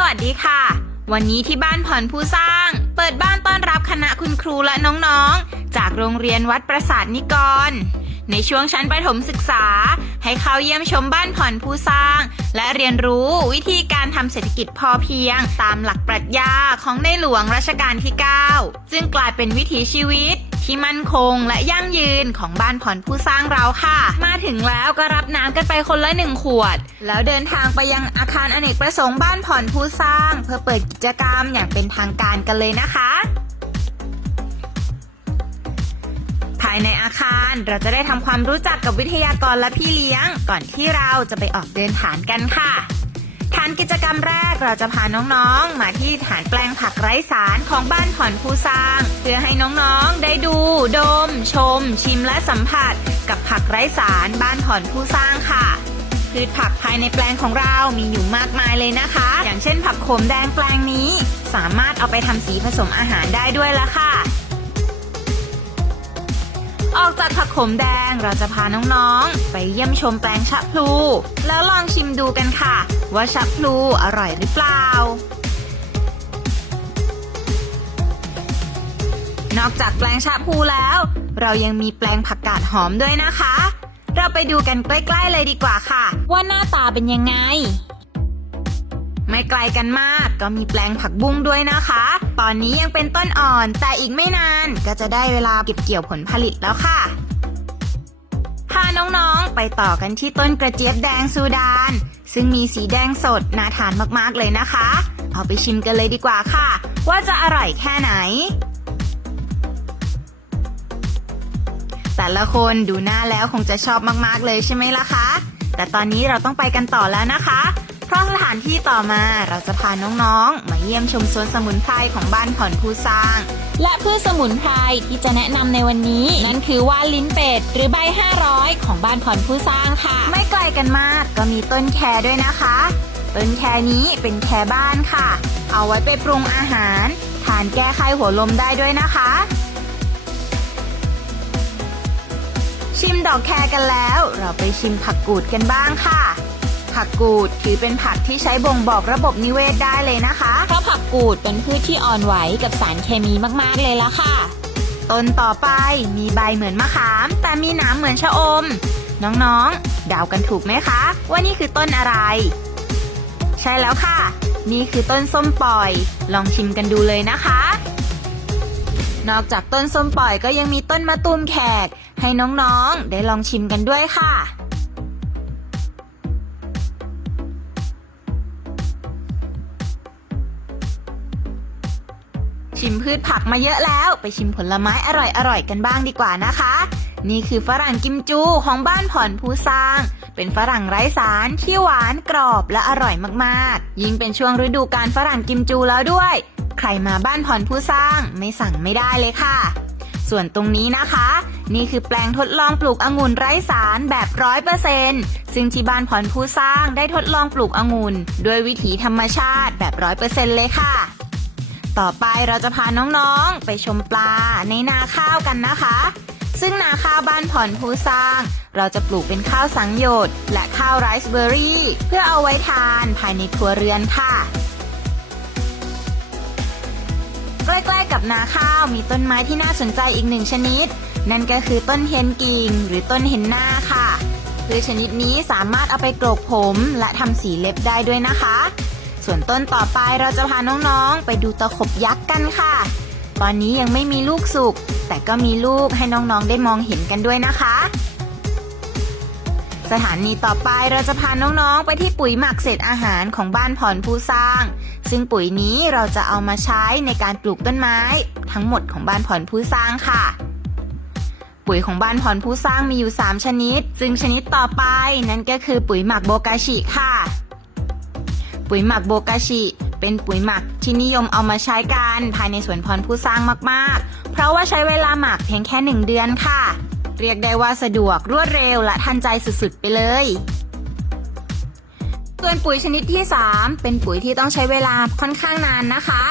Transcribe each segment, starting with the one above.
สวัสดีค่ะ วันนี้ที่บ้านผ่อนผู้สร้าง เปิดบ้านต้อนรับคณะคุณครูและน้องๆ จากโรงเรียนวัดประสาทนิกร ในช่วงชั้นประถมศึกษา ให้เข้าเยี่ยมชมบ้านผ่อนผู้สร้าง และเรียนรู้วิธีการทำเศรษฐกิจพอเพียง ตามหลักปรัชญาของในหลวงรัชกาลที่ 9 ซึ่งกลายเป็นวิถีชีวิต ที่มั่นคงและยั่งยืนของบ้านผ่อนผู้สร้างเราค่ะ มาถึงแล้วก็รับน้ำกันไปคนละหนึ่งขวด แล้วเดินทางไปยังอาคารอเนกประสงค์บ้านผ่อนผู้สร้าง เพื่อเปิดกิจกรรมอย่างเป็นทางการกันเลยนะคะภายในอาคารเราจะได้ทำความรู้จักกับวิทยากรและพี่เลี้ยง ก่อนที่เราจะไปออกเดินฐานกันค่ะ ฐานกิจกรรมแรกเราจะพาน้องๆ มาที่ฐานแปลงผักไร้สารของบ้านผ่อนผู้สร้าง เพื่อให้น้องๆ ได้ดู ดม ชม ชิมและสัมผัส กับผักไร้สารบ้านผ่อนผู้สร้างค่ะพืชผักภายในแปลงของเรามีอยู่มากมายเลยนะคะ อย่างเช่นผักโขมแดงแปลงนี้ สามารถเอาไปทำสีผสมอาหารได้ด้วยละค่ะ ออกจากผักโขมแดงเราจะพาน้องๆ ไปเยี่ยมชมแปลงชะพลู แล้วลองชิมดูกันค่ะ ว่าชะพลูอร่อยหรือเปล่า นอกจากแปลงชะพลูแล้ว เรายังมีแปลงผักกาดหอมด้วยนะคะ เราไปดูกันใกล้ ๆ เลยดีกว่าค่ะ ว่าหน้าตาเป็นยังไง ไม่ไกลกันมาก ก็มีแปลงผักบุ้งด้วยนะคะ ตอนนี้ยังเป็นต้นอ่อนแต่อีกไม่นาน ก็จะได้เวลาเก็บเกี่ยวผลผลิตแล้วค่ะพาน้องๆไปต่อกันที่ต้นกระเจี๊ยบแดงซูดาน ซึ่งมีสีแดงสดน่าทานมากๆเลยนะคะ เอาไปชิมกันเลยดีกว่าค่ะ ว่าจะอร่อยแค่ไหน แต่ละคนดูหน้าแล้วคงจะชอบมากๆเลยใช่ไหมล่ะคะ แต่ตอนนี้เราต้องไปกันต่อแล้วนะคะ พราะสถานที่ต่อมาเราจะพาน้องๆ มาเยี่ยมชมสวนสมุนไพรของบ้านผ่อนผู้สร้าง และพืชสมุนไพรที่จะแนะนำในวันนี้ นั่นคือว่าลิ้นเป็ด หรือใบ 500 ของบ้านผ่อนผู้สร้างค่ะ ไม่ไกลกันมากก็มีต้นแคด้วยนะคะ ต้นแคนี้เป็นแคบ้านค่ะ เอาไว้ไปปรุงอาหาร ทานแก้ไขหัวลมได้ด้วยนะคะ ชิมดอกแครกันแล้ว เราไปชิมผักกูดกันบ้างค่ะ ผักกูด ถือเป็นผักที่ใช้บ่งบอกระบบนิเวศได้เลยนะคะ เพราะผักกูดเป็นพืชที่อ่อนไหวกับสารเคมีมากๆเลยละค่ะ ต้นต่อไปมีใบเหมือนมะขาม แต่มีหนามเหมือนชะอม น้องๆเดากันถูกไหมคะ ว่านี่คือต้นอะไร ใช่แล้วค่ะ นี่คือต้นส้มปล่อย ลองชิมกันดูเลยนะคะ นอกจากต้นส้มปล่อยก็ยังมีต้นมะตูมแขก ให้น้องๆ ได้ลองชิมกันด้วยค่ะ ชิมพืชผักมาเยอะแล้ว ไปชิมผลไม้อร่อยๆกันบ้างดีกว่านะคะ นี่คือฝรั่งกิมจูของบ้านผ่อนผู้สร้าง เป็นฝรั่งไร้สารที่หวานกรอบและอร่อยมากๆ ยิ่งเป็นช่วงฤดูการฝรั่งกิมจูแล้วด้วย ใครมาบ้านผ่อนผู้สร้างไม่สั่งไม่ได้เลยค่ะ ส่วนตรงนี้นะคะ นี่คือแปลงทดลองปลูกองุ่นไร้สารแบบร้อยเปอร์เซนซึ่งที่บ้านผ่อนผู้สร้างได้ทดลองปลูกองุ่นด้วยวิถีธรรมชาติแบบร้อยเปอร์เซนเลยค่ะ ต่อไปเราจะพาน้องๆ ไปชมปลาในนาข้าวกันนะคะ ซึ่งนาข้าวบ้านผ่อนผู้สร้าง เราจะปลูกเป็นข้าวสังโยชน์และข้าวไรซ์เบอร์รี่ เพื่อเอาไว้ทานภายในครัวเรือนค่ะ ใกล้ๆกับนาข้าวมีต้นไม้ที่น่าสนใจอีกหนึ่งชนิด นั่นก็คือต้นเฮนกิงหรือต้นเฮนนาค่ะพืชชนิดนี้สามารถเอาไปโกรกผมและทำสีเล็บได้ด้วยนะคะ ส่วนต้นต่อไปเราจะพาน้องๆ ไปดูตะขบยักษ์กันค่ะ ตอนนี้ยังไม่มีลูกสุก แต่ก็มีลูกให้น้องๆ ได้มองเห็นกันด้วยนะคะ สถานีต่อไปเราจะพาน้องๆ ไปที่ปุ๋ยหมักเศษอาหารของบ้านผ่อนผู้สร้าง ซึ่งปุ๋ยนี้เราจะเอามาใช้ในการปลูกต้นไม้ ทั้งหมดของบ้านผ่อนผู้สร้างค่ะปุ๋ยของบ้านผ่อนผู้สร้างมีอยู่ 3 ชนิด ซึ่งชนิดต่อไปนั่นก็คือปุ๋ยหมักโบกาชิค่ะ ปุ๋ยหมักโบกาชิ เป็นปุ๋ยหมักที่นิยมเอามาใช้กันภายในสวนพรผู้สร้างมากๆ เพราะว่าใช้เวลาหมักเพียงแค่หนึ่งเดือนค่ะ เรียกได้ว่าสะดวกรวดเร็วและทันใจสุดๆ ไปเลย ส่วนปุ๋ยชนิดที่ 3 เป็นปุ๋ยที่ต้องใช้เวลาค่อนข้างนานนะคะ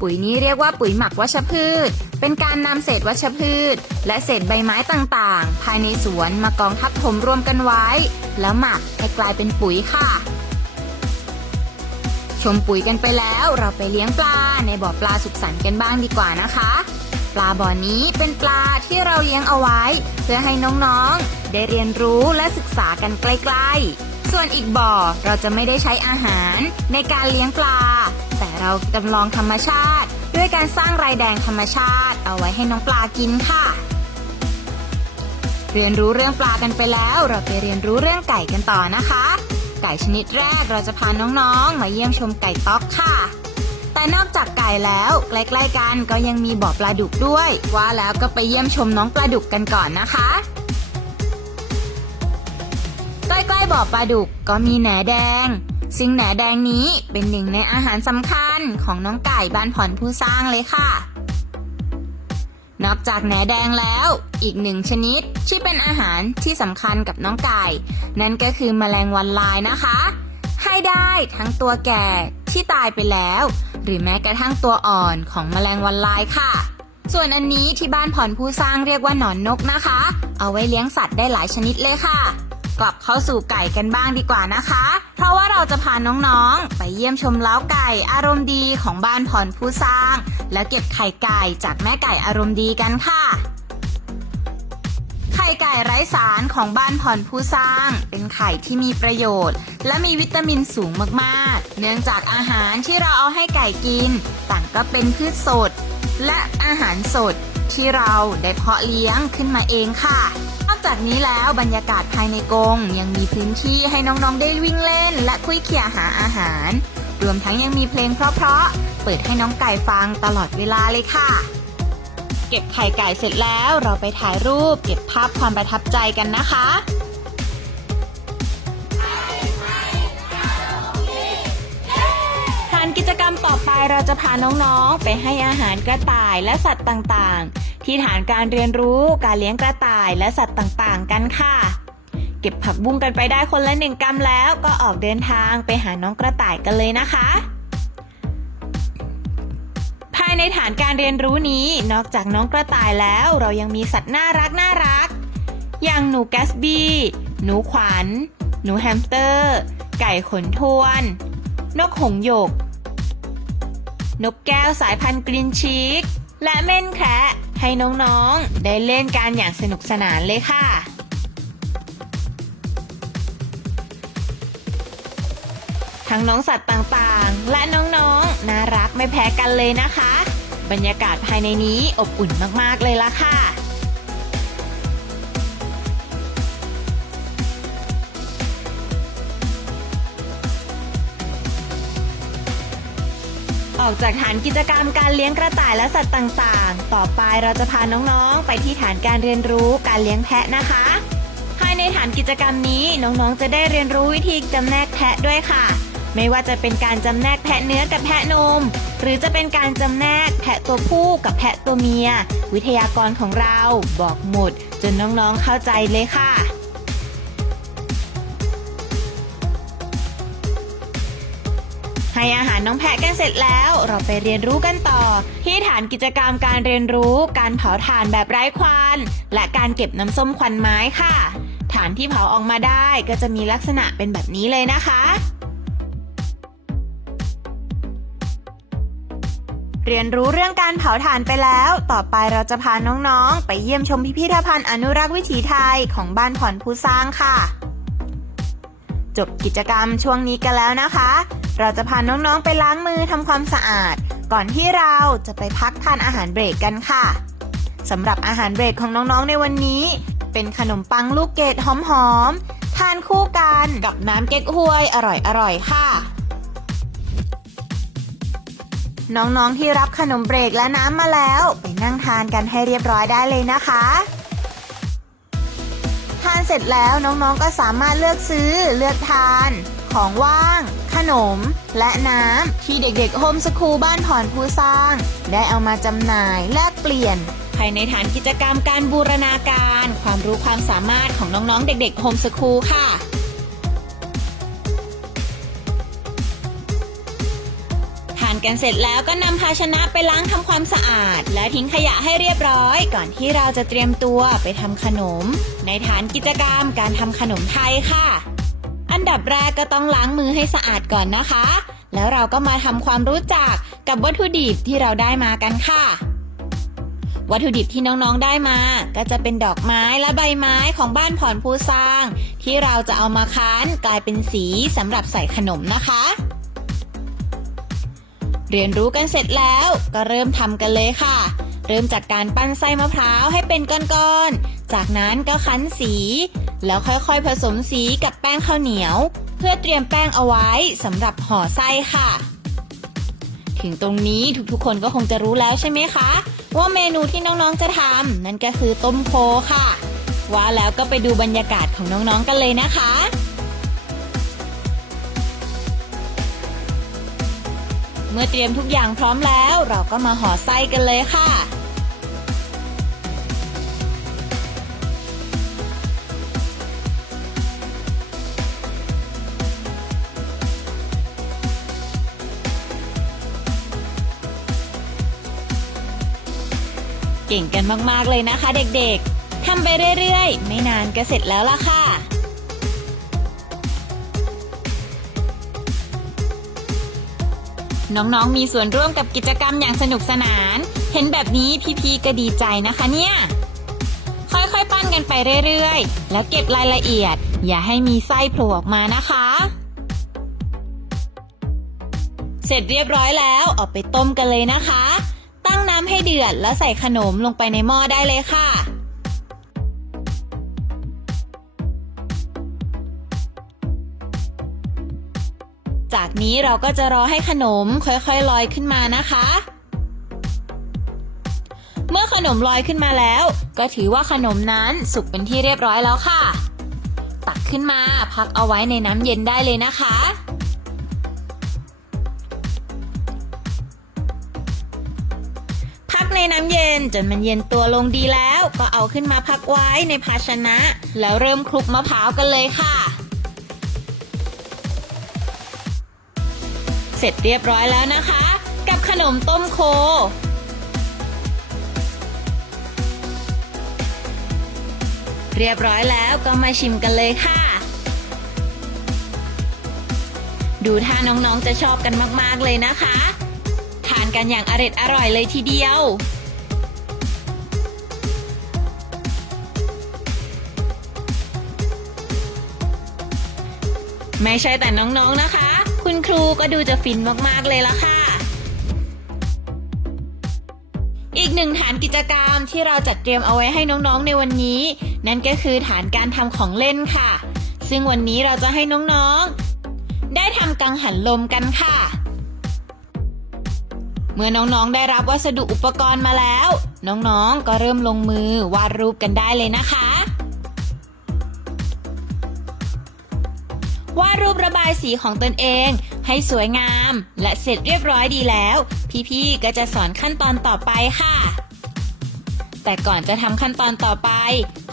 ปุ๋ยนี้เรียกว่าปุ๋ยหมักวัชพืช เป็นการนำเศษวัชพืช และเศษใบไม้ต่างๆ ภายในสวนมากองทับถมรวมกันไว้ แล้วหมักให้กลายเป็นปุ๋ยค่ะ ชมปุ๋ยกันไปแล้วเราไปเลี้ยงปลาในบ่อปลาสุขสันต์กันบ้างดีกว่านะคะ ปลาบ่อนี้เป็นปลาที่เราเลี้ยงเอาไว้ เพื่อให้น้องๆ ได้เรียนรู้และศึกษากันใกล้ๆ ส่วนอีกบ่อเราจะไม่ได้ใช้อาหารในการเลี้ยงปลา แต่เราจำลองธรรมชาติ ด้วยการสร้างรายแดงธรรมชาติ เอาไว้ให้น้องปลากินค่ะ เรียนรู้เรื่องปลากันไปแล้ว เราไปเรียนรู้เรื่องไก่กันต่อนะคะ ไก่ชนิดแรกเราจะพาน้องๆ มาเยี่ยมชมไก่ต๊อกค่ะ แต่นอกจากไก่แล้วใกล้ๆกันก็ยังมีบ่อปลาดุกด้วย ว่าแล้วก็ไปเยี่ยมชมน้องปลาดุกกันก่อนนะคะใกล้ๆบ่อปลาดุกก็มีแหนแดง ซึ่งแหนแดงนี้เป็นหนึ่งในอาหารสำคัญของน้องไก่บ้านผ่อนผู้สร้างเลยค่ะ นอกจากแหนแดงแล้ว อีกหนึ่งชนิดที่เป็นอาหารที่สำคัญกับน้องไก่ นั่นก็คือแมลงวันลายนะคะ ให้ได้ทั้งตัวแก่ที่ตายไปแล้ว หรือแม้กระทั่งตัวอ่อนของแมลงวันลายค่ะ ส่วนอันนี้ที่บ้านผ่อนผู้สร้างเรียกว่าหนอนนกนะคะ เอาไว้เลี้ยงสัตว์ได้หลายชนิดเลยค่ะกลับเข้าสู่ไก่กันบ้างดีกว่านะคะ เพราะว่าเราจะพาน้องๆ ไปเยี่ยมชมเล้าไก่อารมณ์ดีของบ้านผ่อนผู้สร้าง และเก็บไข่ไก่จากแม่ไก่อารมณ์ดีกันค่ะ ไข่ไก่ไร้สารของบ้านผ่อนผู้สร้าง เป็นไข่ที่มีประโยชน์ และมีวิตามินสูงมากๆ เนื่องจากอาหารที่เราเอาให้ไก่กิน ต่างก็เป็นพืชสด และอาหารสดที่เราได้เพาะเลี้ยงขึ้นมาเองค่ะนอกจากนี้แล้วบรรยากาศภายในกรงยังมีพื้นที่ให้น้องๆได้วิ่งเล่น และคุยเขี่ยหาอาหาร รวมทั้งยังมีเพลงเพราะๆ เปิดให้น้องไก่ฟังตลอดเวลาเลยค่ะ เก็บไข่ไก่เสร็จแล้วเราไปถ่ายรูปเก็บภาพความประทับใจกันนะคะฐานกิจกรรมต่อไปเราจะพาน้องๆ ไปให้อาหารกระต่ายและสัตว์ต่างๆ ที่ฐานการเรียนรู้การเลี้ยงกระต่ายและสัตว์ต่างๆ กันค่ะ เก็บผักบุ้งกันไปได้คนละหนึ่งกำแล้วก็ออกเดินทางไปหาน้องกระต่ายกันเลยนะคะายในฐานการเรียนรู้นี้ นอกจากน้องกระต่ายแล้วเรายังมีสัตว์น่ารักน่ารัก อย่างหนูแกสบี้ หนูขวัญ หนูแฮมสเตอร์ ไก่ขนทวน นกหงหยก นกแก้วสายพันธุ์กรีนชีก และเม่นแคะให้น้องๆ ได้เล่นกันอย่างสนุกสนานเลยค่ะทั้งน้องสัตว์ต่างๆ และน้องๆน่ารักไม่แพ้กันเลยนะคะ บรรยากาศภายในนี้อบอุ่นมาก ๆ เลยล่ะค่ะ ออกจากฐานกิจกรรมการเลี้ยงกระต่ายและสัตว์ต่างๆ ต่อไปเราจะพาน้องๆ ไปที่ฐานการเรียนรู้การเลี้ยงแพะนะคะ ภายในฐานกิจกรรมนี้น้องๆ จะได้เรียนรู้วิธีจำแนกแพะด้วยค่ะ ไม่ว่าจะเป็นการจำแนกแพะเนื้อกับแพะนม หรือจะเป็นการจำแนกแพะตัวผู้กับแพะตัวเมีย วิทยากรของเราบอกหมด จนน้องๆเข้าใจเลยค่ะให้อาหารน้องแพะกันเสร็จแล้วเราไปเรียนรู้กันต่อ ที่ฐานกิจกรรมการเรียนรู้ การเผาถ่านแบบไร้ควันและการเก็บน้ำส้มควันไม้ค่ะ ฐานที่เผาออกมาได้ก็จะมีลักษณะเป็นแบบนี้เลยนะคะ เรียนรู้เรื่องการเผาถ่านไปแล้ว ต่อไปเราจะพาน้องๆ ไปเยี่ยมชมพิพิธภัณฑ์อนุรักษ์วิถีไทยของบ้านผ่อนผู้สร้างค่ะ จบกิจกรรมช่วงนี้กันแล้วนะคะ เราจะพาน้องๆ ไปล้างมือทำความสะอาด ก่อนที่เราจะไปพักทานอาหารเบรกกันค่ะสำหรับอาหารเบรกของน้องๆ ในวันนี้ เป็นขนมปังลูกเกดหอมๆ ทานคู่กันกับน้ำเก๊กฮวยอร่อยๆ ค่ะ น้องๆที่รับขนมเบรกและน้ำมาแล้ว ไปนั่งทานกันให้เรียบร้อยได้เลยนะคะ ทานเสร็จแล้วน้องๆก็สามารถเลือกซื้อเลือกทาน ของว่าง ขนม และน้ำที่เด็กๆโฮมสคูลบ้านผ่อนผู้สร้าง ได้เอามาจำหน่ายแลกเปลี่ยนภายในฐานกิจกรรมการบูรณาการ ความรู้ความสามารถของน้องๆเด็กๆโฮมสคูลค่ะ กันเสร็จแล้วก็นำภาชนะไปล้างทำความสะอาด และทิ้งขยะให้เรียบร้อย ก่อนที่เราจะเตรียมตัวไปทำขนม ในฐานกิจกรรมการทำขนมไทยค่ะ อันดับแรกก็ต้องล้างมือให้สะอาดก่อนนะคะ แล้วเราก็มาทำความรู้จักกับวัตถุดิบที่เราได้มากันค่ะ วัตถุดิบที่น้องๆได้มา ก็จะเป็นดอกไม้และใบไม้ของบ้านผ่อนผู้สร้าง ที่เราจะเอามาคั้นกลายเป็นสีสำหรับใส่ขนมนะคะ เรียนรู้กันเสร็จแล้วก็เริ่มทำกันเลยค่ะ เริ่มจากการปั้นไส้มะพร้าวให้เป็นก้อนๆ จากนั้นก็คั้นสี แล้วค่อยๆผสมสีกับแป้งข้าวเหนียว เพื่อเตรียมแป้งเอาไว้สำหรับห่อไส้ค่ะ ถึงตรงนี้ทุกๆคนก็คงจะรู้แล้วใช่ไหมคะ ว่าเมนูที่น้องๆจะทำนั่นก็คือต้มโคค่ะ ว่าแล้วก็ไปดูบรรยากาศของน้องๆกันเลยนะคะ เมื่อเตรียมทุกอย่างพร้อมแล้ว เราก็มาห่อไส้กันเลยค่ะ เก่งกันมาก ๆ เลยนะคะเด็กๆทำไปเรื่อย ๆ ไม่นานก็เสร็จแล้วล่ะค่ะ น้องๆ มีส่วนร่วมกับกิจกรรมอย่างสนุกสนาน เห็นแบบนี้พี่ๆก็ดีใจนะคะเนี่ย ค่อยๆ ปั้นกันไปเรื่อยๆ แล้วเก็บรายละเอียด อย่าให้มีไส้โผล่ออกมานะคะ เสร็จเรียบร้อยแล้วเอาไปต้มกันเลยนะคะ ตั้งน้ำให้เดือดแล้วใส่ขนมลงไปในหม้อได้เลยค่ะ จากนี้เราก็จะรอให้ขนมค่อยๆลอยขึ้นมานะคะ เมื่อขนมลอยขึ้นมาแล้ว ก็ถือว่าขนมนั้นสุกเป็นที่เรียบร้อยแล้วค่ะ ตักขึ้นมาพักเอาไว้ในน้ำเย็นได้เลยนะคะพักในน้ำเย็นจนมันเย็นตัวลงดีแล้ว ก็เอาขึ้นมาพักไว้ในภาชนะ แล้วเริ่มคลุกมะพร้าวกันเลยค่ะ ร็จเรียบร้อยแล้วนะคะ กับขนมต้มโค เรียบร้อยแล้วก็มาชิมกันเลยค่ะ ดูท่าน้องๆจะชอบกันมากๆเลยนะคะ ทานกันอย่างอร็ดอร่อยเลยทีเดียวไม่ใช่แต่น้องๆนะคะ คุณครูก็ดูจะฟินมากๆเลยละค่ะ อีกหนึ่งฐานกิจกรรมที่เราจัดเตรียมเอาไว้ให้น้องๆในวันนี้ นั่นก็คือฐานการทำของเล่นค่ะ ซึ่งวันนี้เราจะให้น้องๆ ได้ทำกังหันลมกันค่ะ เมื่อน้องๆได้รับวัสดุอุปกรณ์มาแล้ว น้องๆก็เริ่มลงมือวาดรูปกันได้เลยนะคะ วาดรูประบายสีของตนเอง ให้สวยงาม และเสร็จเรียบร้อยดีแล้ว พี่ๆก็จะสอนขั้นตอนต่อไปค่ะ แต่ก่อนจะทำขั้นตอนต่อไป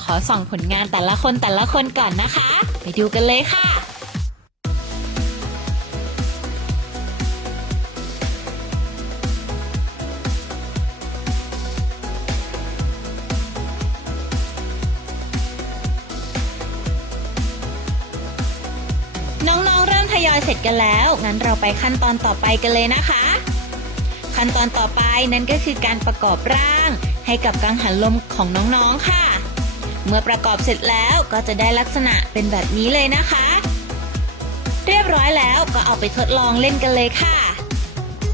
ขอส่องผลงานแต่ละคนแต่ละคนก่อนนะคะ ไปดูกันเลยค่ะ กันแล้ว งั้นเราไปขั้นตอนต่อไปกันเลยนะคะ ขั้นตอนต่อไปนั่นก็คือการประกอบร่าง ให้กับกังหันลมของน้องๆค่ะ เมื่อประกอบเสร็จแล้วก็จะได้ลักษณะเป็นแบบนี้เลยนะคะ เรียบร้อยแล้วก็เอาไปทดลองเล่นกันเลยค่ะ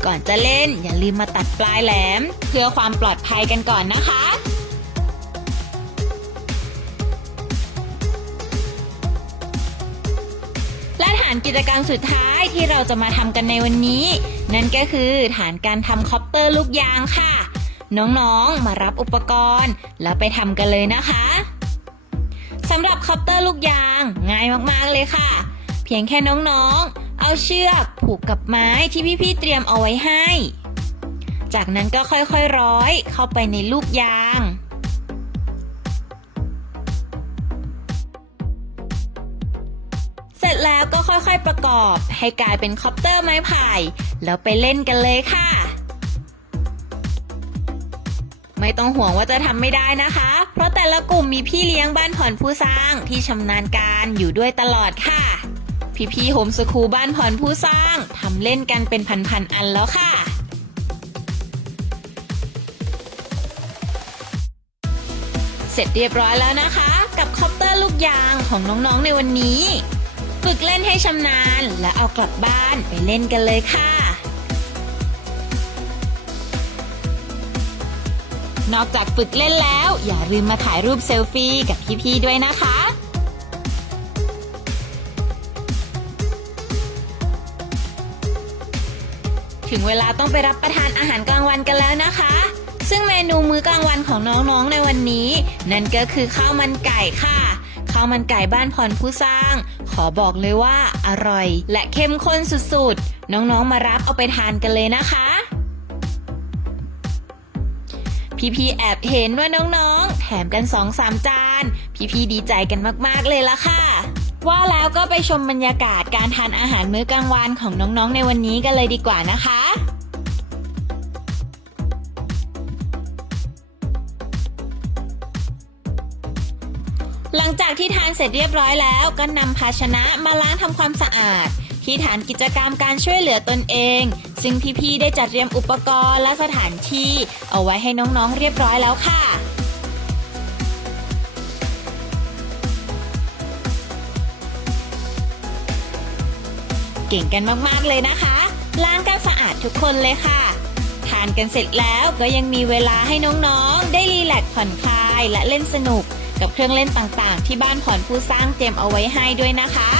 ก่อนจะเล่นอย่าลืมมาตัดปลายแหลม เพื่อความปลอดภัยกันก่อนนะคะ และฐานกิจกรรมสุดท้ายที่เราจะมาทำกันในวันนี้ นั่นก็คือฐานการทำคอปเตอร์ลูกยางค่ะ น้องๆ มารับอุปกรณ์ แล้วไปทำกันเลยนะคะสำหรับคอปเตอร์ลูกยางง่ายมากๆเลยค่ะ เพียงแค่น้องๆ เอาเชือกผูกกับไม้ที่พี่ๆเตรียมเอาไว้ให้ จากนั้นก็ค่อยๆร้อยเข้าไปในลูกยาง จแล้วก็ค่อยๆประกอบให้กลายเป็นคอปเตอร์ไม้ไผ่แล้วไปเล่นกันเลยค่ะ ไม่ต้องห่วงว่าจะทำไม่ได้นะคะ เพราะแต่ละกลุ่มมีพี่เลี้ยงบ้านผ่อนผู้สร้างที่ชำนาญการอยู่ด้วยตลอดค่ะ พี่ๆโฮมสคูลบ้านพรผู้สร้างทำเล่นกันเป็นพันๆอันแล้วค่ะเสร็จเรียบร้อยแล้วนะคะ กับคอปเตอร์ลูกยางของน้องๆในวันนี้ ฝึกเล่นให้ชำนาญและเอากลับบ้านไปเล่นกันเลยค่ะ นอกจากฝึกเล่นแล้ว อย่าลืมมาถ่ายรูปเซลฟี่กับพี่ๆด้วยนะคะถึงเวลาต้องไปรับประทานอาหารกลางวันกันแล้วนะคะ ซึ่งเมนูมื้อกลางวันของน้องๆในวันนี้ นั่นก็คือข้าวมันไก่ค่ะ ข้าวมันไก่บ้านพรผู้สร้าง ขอบอกเลยว่าอร่อย และเข้มข้นสุดๆ น้องๆมารับเอาไปทานกันเลยนะคะ พี่ๆแอบเห็นว่าน้องๆ แถมกันสองสามจาน พี่ๆดีใจกันมากๆเลยละค่ะ ว่าแล้วก็ไปชมบรรยากาศการทานอาหารมื้อกลางวันของน้องๆในวันนี้กันเลยดีกว่านะคะ งจากที่ทานเสร็จเรียบร้อยแล้วก็นำภาชนะมาล้างทำความสะอาด ที่ฐานกิจกรรมการช่วยเหลือตนเอง ซึ่งพี่ๆได้จัดเตรียมอุปกรณ์และสถานที่ เอาไว้ให้น้องๆเรียบร้อยแล้วค่ะเก่งกันมากๆเลยนะคะ ล้างกันสะอาดทุกคนเลยค่ะ ทานกันเสร็จแล้วก็ยังมีเวลาให้น้องๆ ได้รีแลกซ์ผ่อนคลายและเล่นสนุก กับเครื่องเล่นต่างๆ ที่บ้านผ่อนผู้สร้างเตรียมเอาไว้ให้ด้วยนะคะ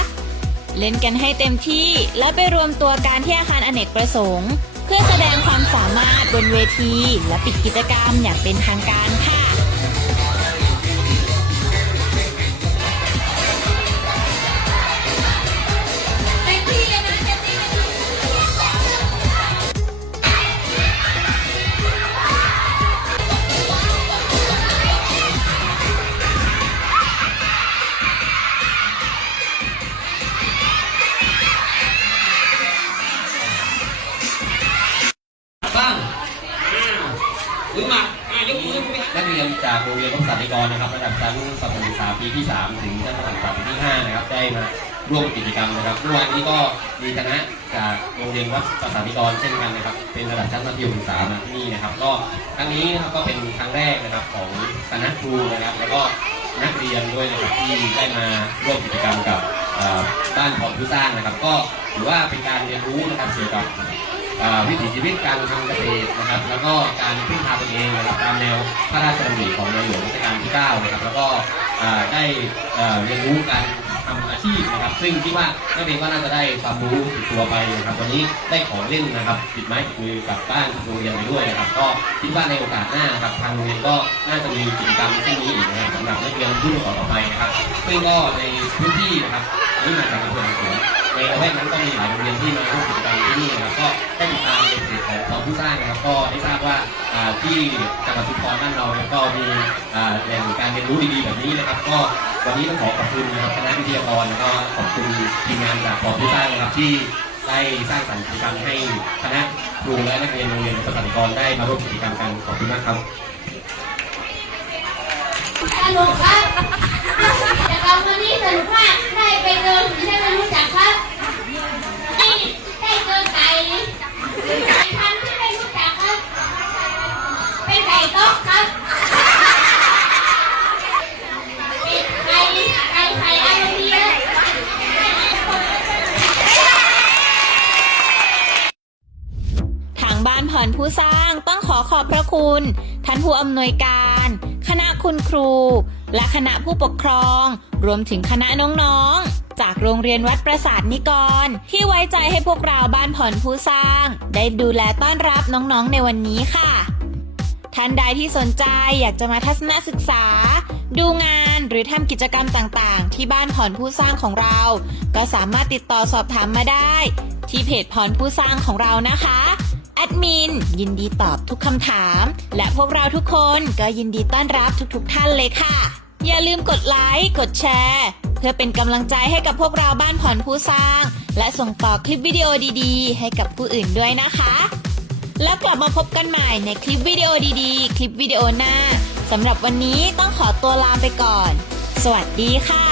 เล่นกันให้เต็มที่และไปรวมตัวกันที่อาคารอเนกประสงค์ เพื่อแสดงความสามารถบนเวที และปิดกิจกรรมอย่างเป็นทางการค่ะ ช่นกันนะครับ เป็นระดับชั้นมัธยมศึกษามาที่นี่นะครับ ก็ครั้งนี้นะครับก็เป็นครั้งแรกนะครับของคณะครูนะครับ แล้วก็นักเรียนด้วยนะครับที่ได้มาร่วมกิจกรรมกับบ้านของผู้สร้างนะครับ ก็ถือว่าเป็นการเรียนรู้นะครับเกี่ยวกับวิถีชีวิตการทำเกษตรนะครับ แล้วก็การพึ่งพาตนเองนะครับตามแนวพระราชดำริของในหลวงรัชกาลที่ 9 นะครับ แล้วก็ได้เอ่อเรียนรู้การ ทำอาชีพนะครับ ซึ่งคิดว่านักเรียนก็น่าจะได้ความรู้ติดตัวไปนะครับ วันนี้ได้ของเล่นนะครับติดไม้ติดมือกลับบ้านโรงเรียนไปด้วยนะครับ ก็คิดว่าในโอกาสหน้านะครับทางโรงเรียนก็น่าจะมีกิจกรรมเช่นนี้อีกนะครับสำหรับนักเรียนรุ่นต่อไปนะครับ ซึ่งก็ในพื้นที่นะครับนี่มาจากอำเภอหนองสวน ในละแวกนั้นก็มีหลายโรงเรียนที่มาร่วมกิจกรรมที่นี่นะครับก็ได้ติดตามในเพจของของผู้สร้างนะครับก็ได้ทราบว่าอ่าที่จังหวัดชุมพรบ้านเราเนี่ยก็มีอ่าแหล่งการเรียนรู้ดีๆแบบนี้นะครับ ก็วันนี้ต้องขอขอบคุณนะครับคณะวิทยากรแล้วก็ขอบคุณทีมงานจากของผู้สร้างนะครับที่ได้สร้างสรรค์กิจกรรมให้คณะครูและนักเรียนโรงเรียนประสาทกรได้มาร่วมกิจกรรมกันขอบคุณมากครับ สนุกครับ แต่กรรมวันนี้สนุกมาได้ไปเดินที่ไม่รู้จักครับได้ได้เจอไก่ไก่พันธุ์ที่ไม่รู้จักครับ เป็นไก่ต๊อกครับเป็นไก่ไก่ไข่อาราเบียทางบ้านผ่อนผู้สร้างต้องขอขอบพระคุณ ท่านผู้อำนวยการ คณะคุณครู และคณะผู้ปกครอง รวมถึงคณะน้องๆ จากโรงเรียนวัดประสาทนิกร ที่ไว้ใจให้พวกเราบ้านผ่อนผู้สร้าง ได้ดูแลต้อนรับน้องๆในวันนี้ค่ะ ท่านใดที่สนใจอยากจะมาทัศนศึกษา ดูงานหรือทำกิจกรรมต่างๆ ที่บ้านผ่อนผู้สร้างของเรา ก็สามารถติดต่อสอบถามมาได้ ที่เพจผ่อนผู้สร้างของเรานะคะ ดมิน ยินดีตอบทุกคำถาม และพวกเราทุกคนก็ยินดีต้อนรับทุกๆทท่านเลยค่ะ อย่าลืมกดไลค์กดแชร์ เพื่อเป็นกำลังใจให้กับพวกเราบ้านผ่อนผู้สร้าง และส่งต่อคลิปวิดีโอดีๆ ให้กับผู้อื่นด้วยนะคะ แล้วกลับมาพบกันใหม่ในคลิปวิดีโอดีๆ คลิปวิดีโอหน้าสำหรับวันนี้ต้องขอตัวลาไปก่อน สวัสดีค่ะ